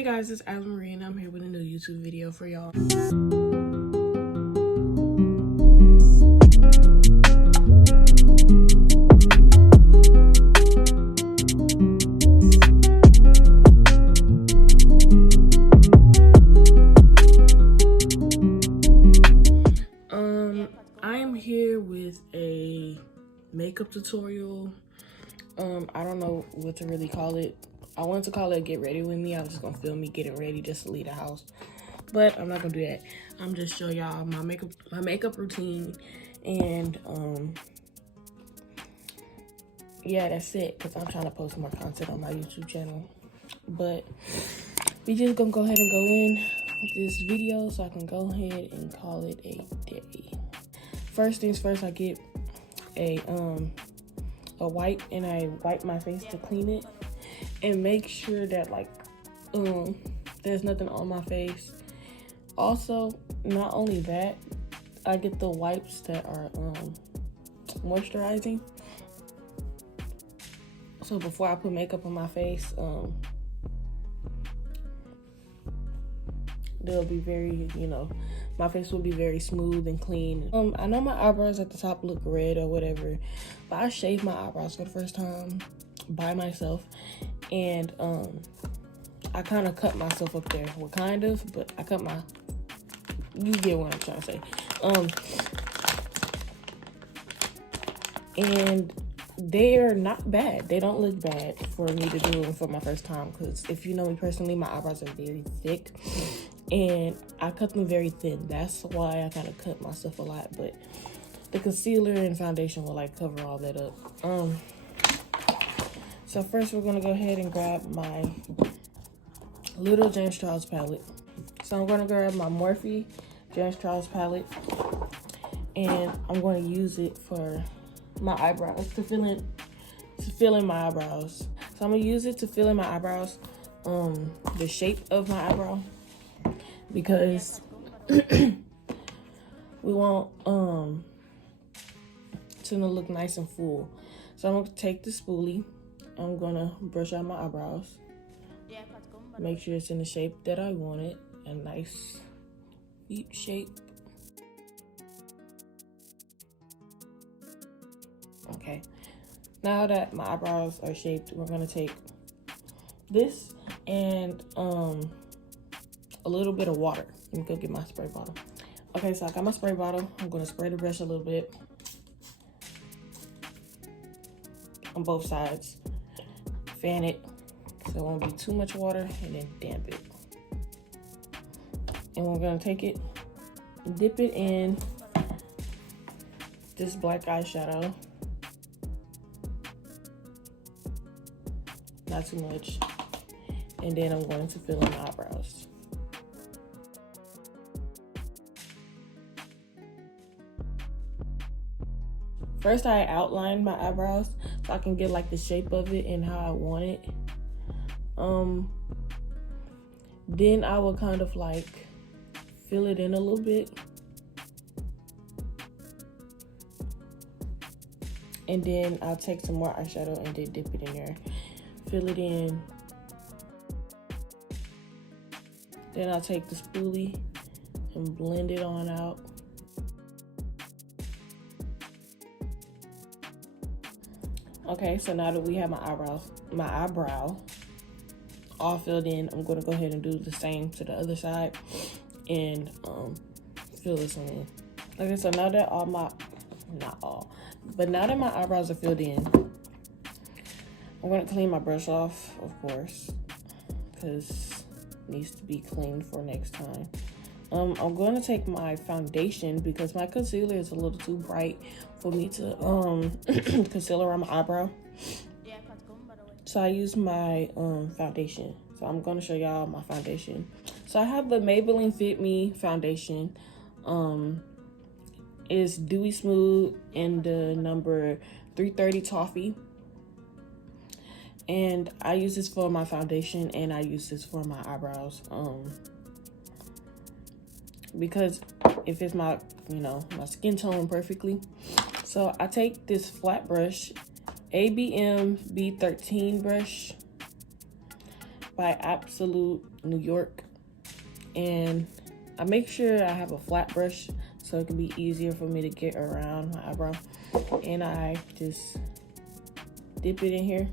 Hey guys, it's Allie Marie and I'm here with a new YouTube video for y'all. I am here with a makeup tutorial. I don't know what to really call it. I wanted to call it get ready with me. I was just gonna film me getting ready just to leave the house, but I'm not gonna do that. I'm just show y'all my makeup routine, and yeah, that's it, because I'm trying to post more content on my YouTube channel. But we just gonna go ahead and go in with this video so I can go ahead and call it a day. First things first, I get a wipe and I wipe my face to clean it and make sure that there's nothing on my face. Also, not only that, I get the wipes that are moisturizing. So before I put makeup on my face, they'll be very, my face will be very smooth and clean. I know my eyebrows at the top look red or whatever, but I shaved my eyebrows for the first time by myself, and I kind of cut myself up there. Well, kind of, but I cut you get what I'm trying to say. And they're not bad. They don't look bad for me to do them for my first time, because if you know me personally, my eyebrows are very thick and I cut them very thin. That's why I kind of cut myself a lot, but the concealer and foundation will cover all that up. So first we're gonna go ahead and grab my little James Charles palette. So I'm gonna grab my Morphe James Charles palette, and I'm gonna use it for my eyebrows, to fill in my eyebrows. So I'm gonna use it to fill in my eyebrows, the shape of my eyebrow, because we want to look nice and full. So I'm gonna take the spoolie, I'm gonna brush out my eyebrows, make sure it's in the shape that I want it, a nice deep shape. Okay, now that my eyebrows are shaped, we're gonna take this and a little bit of water. Let me go get my spray bottle. Okay, so I got my spray bottle. I'm gonna spray the brush a little bit on both sides. Fan it so it won't be too much water, and then damp it. And we're gonna take it, dip it in this black eyeshadow. Not too much. And then I'm going to fill in my eyebrows. First, I outline my eyebrows so I can get the shape of it and how I want it. Then I will kind of fill it in a little bit. And then I'll take some more eyeshadow and then dip it in there. Fill it in. Then I'll take the spoolie and blend it on out. Okay, so now that we have my eyebrow all filled in, I'm gonna go ahead and do the same to the other side and fill this one in. Okay, so now that now that my eyebrows are filled in, I'm gonna clean my brush off, of course, because it needs to be cleaned for next time. I'm going to take my foundation because my concealer is a little too bright for me to conceal around my eyebrow. So I use my foundation. So I'm going to show y'all my foundation. So I have the Maybelline Fit Me foundation. It's Dewy Smooth in the number 330 Toffee. And I use this for my foundation, and I use this for my eyebrows. Because it fits my skin tone perfectly. So I take this flat brush, ABM B13 brush by Absolute New York. And I make sure I have a flat brush so it can be easier for me to get around my eyebrow. And I just dip it in here.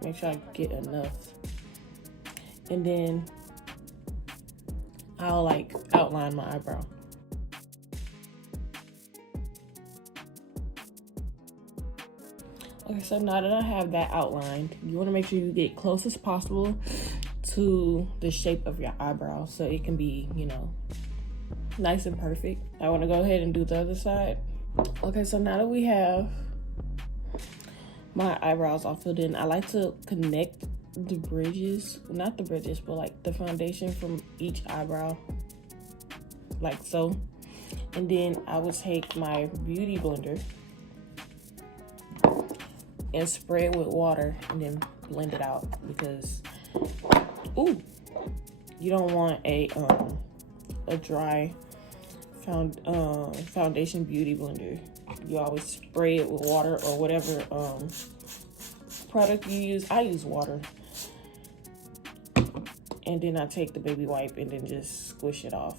Make sure I get enough. And then I'll like outline my eyebrow. Okay, so now that I have that outlined, you want to make sure you get close as possible to the shape of your eyebrow so it can be, you know, nice and perfect. I want to go ahead and do the other side. Okay, so now that we have my eyebrows all filled in, I like to connect the bridges, not the bridges, but like the foundation from each eyebrow, like so. And then I would take my beauty blender and spray it with water and then blend it out, because you don't want a dry foundation beauty blender. You always spray it with water or whatever product you use. I use water. And then I take the baby wipe and then just squish it off,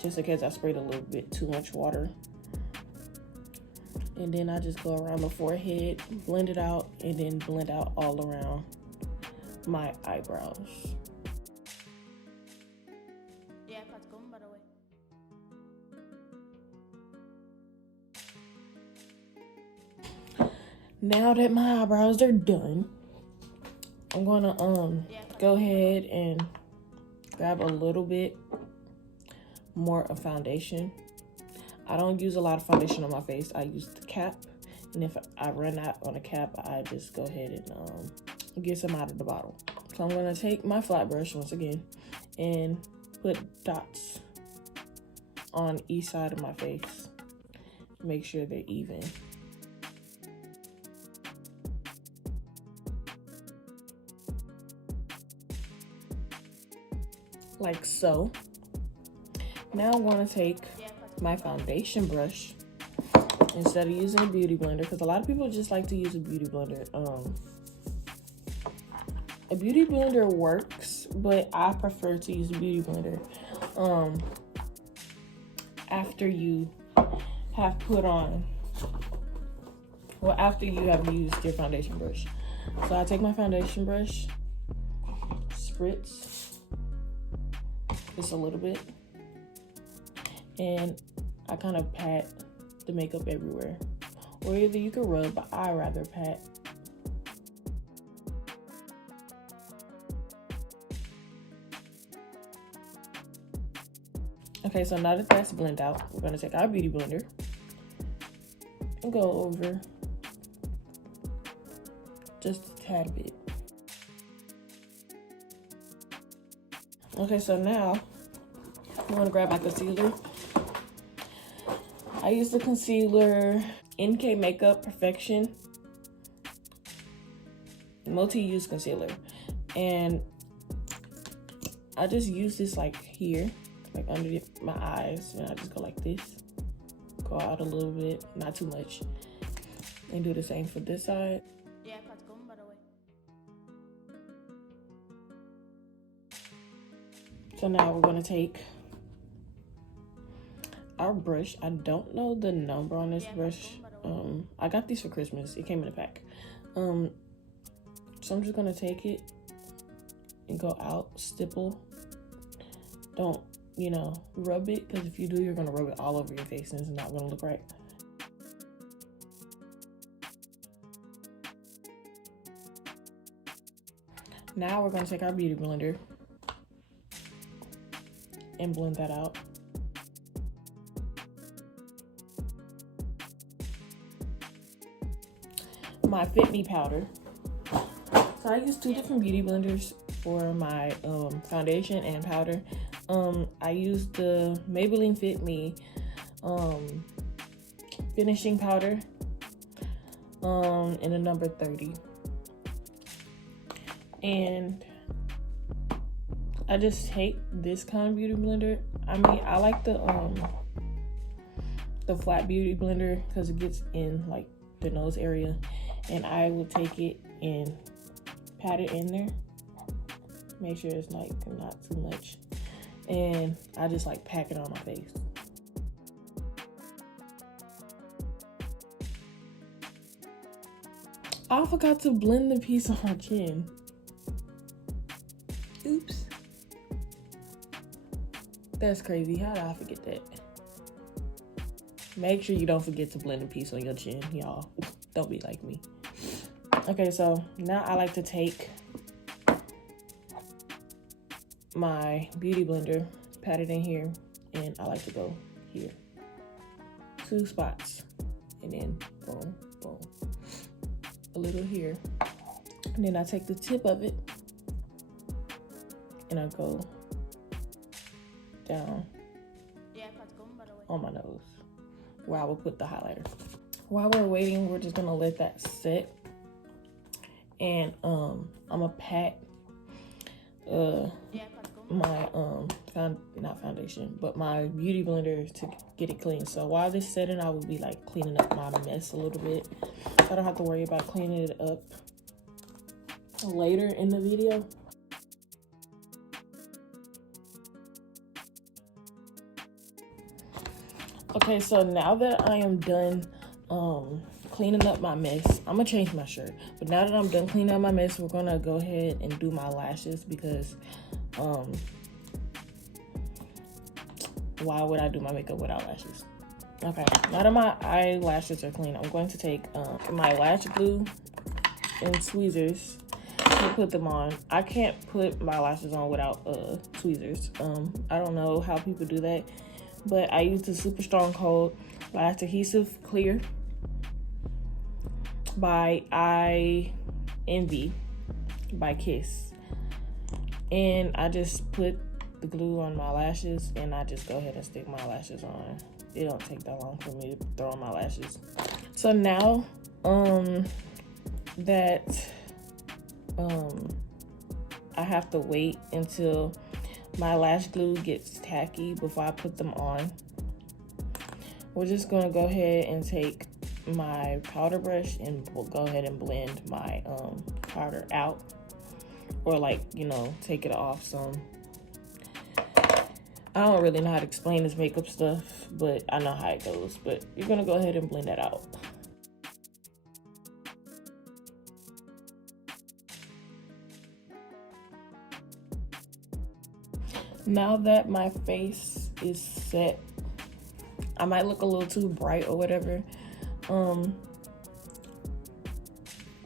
just in case I sprayed a little bit too much water. And then I just go around the forehead, blend it out, and then blend out all around my eyebrows. Now that my eyebrows are done, I'm gonna go ahead and grab a little bit more of foundation. I don't use a lot of foundation on my face. I use the cap, and if I run out on a cap, I just go ahead and get some out of the bottle. So I'm gonna take my flat brush once again and put dots on each side of my face. Make sure they're even. Like so. Now I'm gonna take my foundation brush instead of using a beauty blender, because a lot of people just like to use a beauty blender. A beauty blender works, but I prefer to use a beauty blender after you have put on, well, after you have used your foundation brush. So I take my foundation brush, spritz just a little bit, and I kind of pat the makeup everywhere. Or either you could rub, but I rather pat. Okay, so now that that's blended out, we're gonna take our beauty blender and go over just a tad bit. Okay, so now I'm gonna grab my concealer. I use the concealer NK Makeup Perfection multi-use concealer, and I just use this like here, like under my eyes, and I just go like this, go out a little bit, not too much, and do the same for this side. So now we're gonna take our brush. I don't know the number on this brush. I got these for Christmas. It came in a pack. So I'm just gonna take it and go out, stipple. Don't, you know, rub it, because if you do, you're gonna rub it all over your face and it's not gonna look right. Now we're gonna take our beauty blender and blend that out. My Fit Me powder. So I use two different beauty blenders for my foundation and powder. I use the Maybelline Fit Me finishing powder in a number 30. And I just hate this kind of beauty blender. I mean, I like the flat beauty blender because it gets in like the nose area, and I will take it and pat it in there. Make sure it's like not too much. And I just like pack it on my face. I forgot to blend the piece on my chin. Oops. That's crazy. How did I forget that? Make sure you don't forget to blend a piece on your chin, y'all. Don't be like me. Okay, so now I like to take my beauty blender, pat it in here, and I like to go here. 2 spots. And then boom, boom. A little here. And then I take the tip of it and I go down on my nose where I will put the highlighter. While we're waiting, we're just gonna let that sit. And I'm gonna pat my not foundation, but my beauty blender to get it clean. So while this is setting, I will be like cleaning up my mess a little bit. So I don't have to worry about cleaning it up later in the video. Okay, so now that I am done cleaning up my mess, I'm gonna change my shirt. But now that I'm done cleaning up my mess, we're gonna go ahead and do my lashes because why would I do my makeup without lashes? Okay, now that my eyelashes are clean, I'm going to take my lash glue and tweezers to put them on. I can't put my lashes on without tweezers. I don't know how people do that, but I use the Super Strong Hold Lash Adhesive Clear by I Envy by Kiss. And I just put the glue on my lashes and I just go ahead and stick my lashes on. It don't take that long for me to throw on my lashes. So now that I have to wait until my lash glue gets tacky before I put them on, we're just gonna go ahead and take my powder brush and we'll go ahead and blend my powder out, or like, you know, take it off some. I don't really know how to explain this makeup stuff, but I know how it goes. But you're gonna go ahead and blend that out. Now that my face is set, I might look a little too bright or whatever,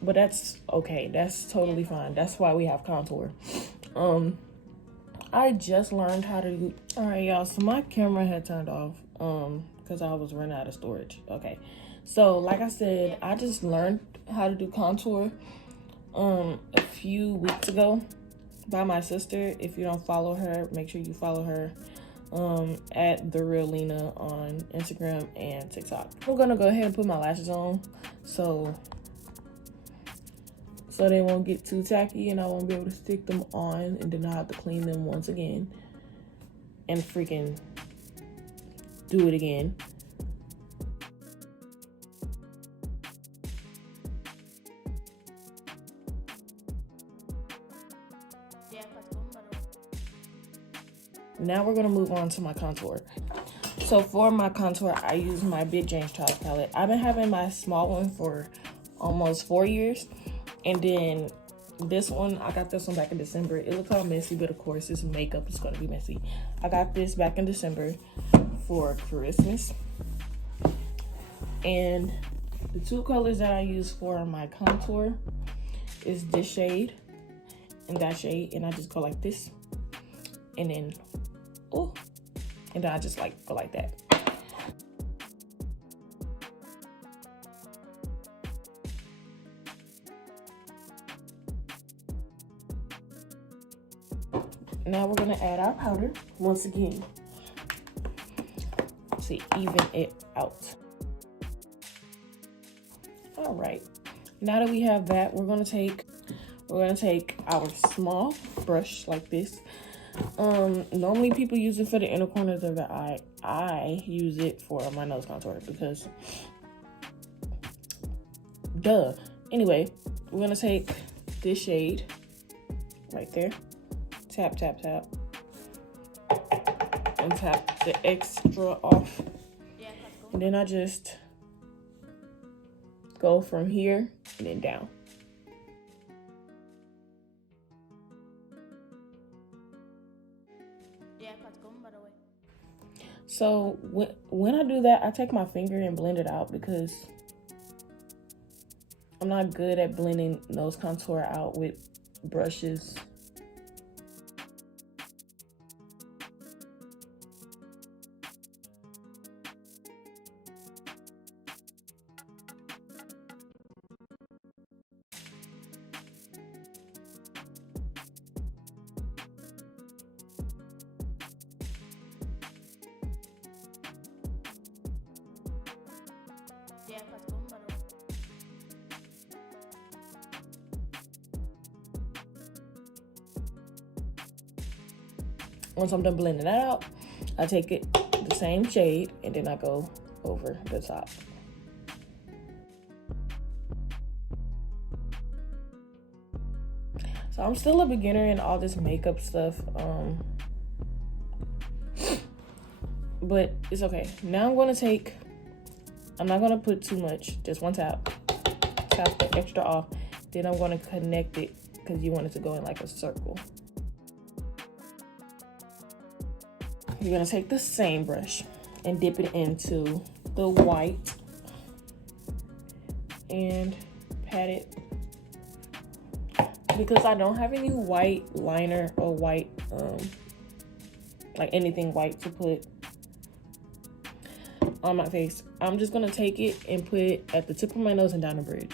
but that's okay. That's totally fine. That's why we have contour. I just learned how to do. All right, y'all, so my camera had turned off because I was running out of storage. Okay, so like I said, I just learned how to do contour a few weeks ago by my sister. If you don't follow her, make sure you follow her at The Real Lena on Instagram and TikTok. I'm gonna go ahead and put my lashes on so they won't get too tacky and I won't be able to stick them on, and then I have to clean them once again and freaking do it again. Now we're gonna move on to my contour. So for my contour, I use my Big James Child palette. I've been having my small one for almost 4 years. And then this one, I got this one back in December. It looks all messy, but of course, this makeup is gonna be messy. I got this back in December for Christmas. And the 2 colors that I use for my contour is this shade and that shade. And I just go like this. And then, oh, and then I just like go like that. Now we're gonna add our powder once again to even it out. All right, now that we have that, we're gonna take our small brush like this. Normally people use it for the inner corners of the eye. I use it for my nose contour because duh. Anyway, we're gonna take this shade right there. Tap, tap, tap. And tap the extra off. And then I just go from here and then down. So when I do that, I take my finger and blend it out because I'm not good at blending nose contour out with brushes. Once I'm done blending that out, I take it the same shade and then I go over the top. So I'm still a beginner in all this makeup stuff, but it's okay. Now I'm not gonna put too much, just one tap the extra off. Then I'm gonna connect it because you want it to go in like a circle. You're gonna take the same brush and dip it into the white and pat it. Because I don't have any white liner or white, like anything white to put on my face, I'm just gonna take it and put it at the tip of my nose and down the bridge.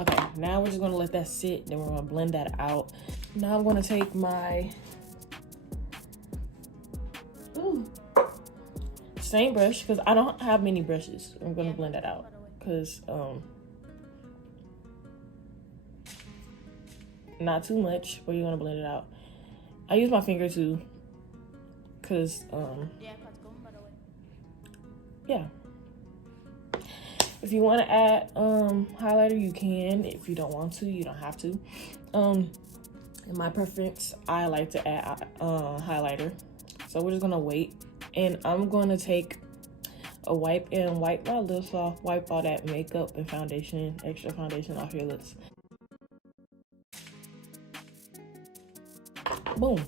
Okay, now we're just gonna let that sit, then we're gonna blend that out. Now I'm gonna take my same brush, because I don't have many brushes. I'm gonna blend that out, because not too much, but you wanna blend it out. I use my finger too, because yeah. If you want to add highlighter, you can. If you don't want to, you don't have to. In my preference, I like to add highlighter. So we're just gonna wait, and I'm gonna take a wipe and wipe my lips off, wipe all that makeup and foundation, extra foundation off your lips. Boom.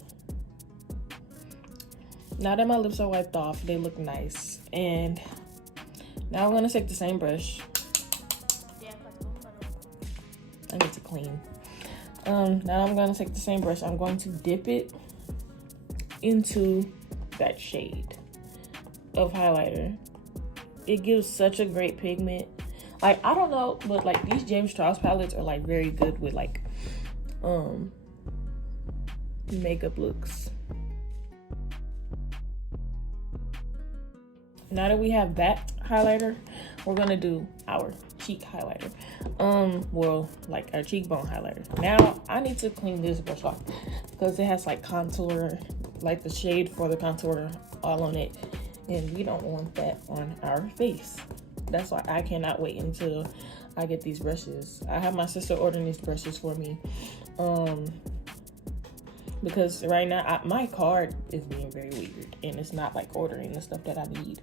Now that my lips are wiped off, they look nice. And now I'm gonna take the same brush. I need to clean. Now I'm gonna take the same brush. I'm going to dip it into that shade of highlighter. It gives such a great pigment. Like, I don't know, but like these James Charles palettes are like very good with like makeup looks. Now that we have that highlighter, we're gonna do our cheek highlighter. Well, like our cheekbone highlighter. Now I need to clean this brush off because it has like contour, like the shade for the contour all on it, and we don't want that on our face. That's why I cannot wait until I get these brushes. I have my sister ordering these brushes for me, because right now my card is being very weird and it's not like ordering the stuff that I need.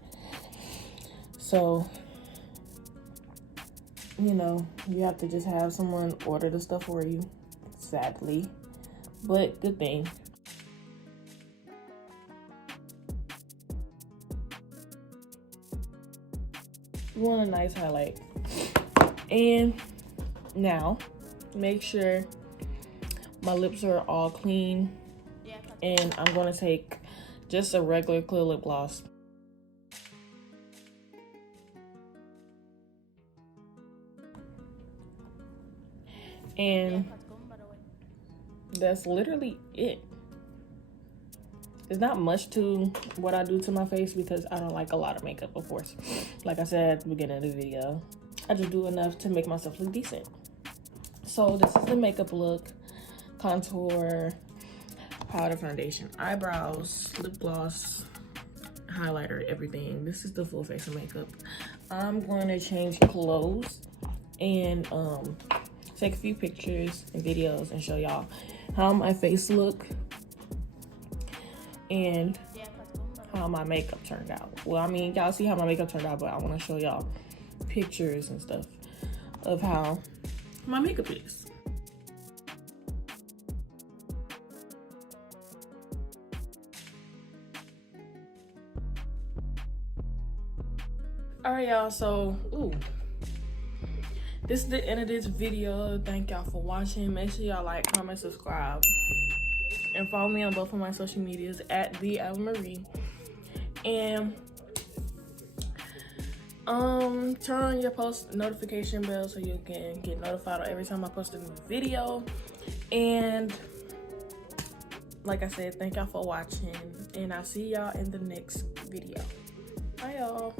So, you know, you have to just have someone order the stuff for you, sadly, but good thing. You want a nice highlight. And now, make sure my lips are all clean, and I'm gonna take just a regular clear lip gloss. And that's literally it. There's not much to what I do to my face because I don't like a lot of makeup, of course. Like I said at the beginning of the video, I just do enough to make myself look decent. So this is the makeup look: contour, powder, foundation, eyebrows, lip gloss, highlighter, everything. This is the full face of makeup. I'm going to change clothes and take a few pictures and videos and show y'all how my face look and how my makeup turned out. Well, I mean, y'all see how my makeup turned out, but I want to show y'all pictures and stuff of how my makeup is. All right, y'all, so this is the end of this video. Thank y'all for watching. Make sure y'all like, comment, subscribe, and follow me on both of my social medias at the Marie. And turn on your post notification bell so you can get notified every time I post a new video. And like I said, thank y'all for watching, and I'll see y'all in the next video. Bye, y'all.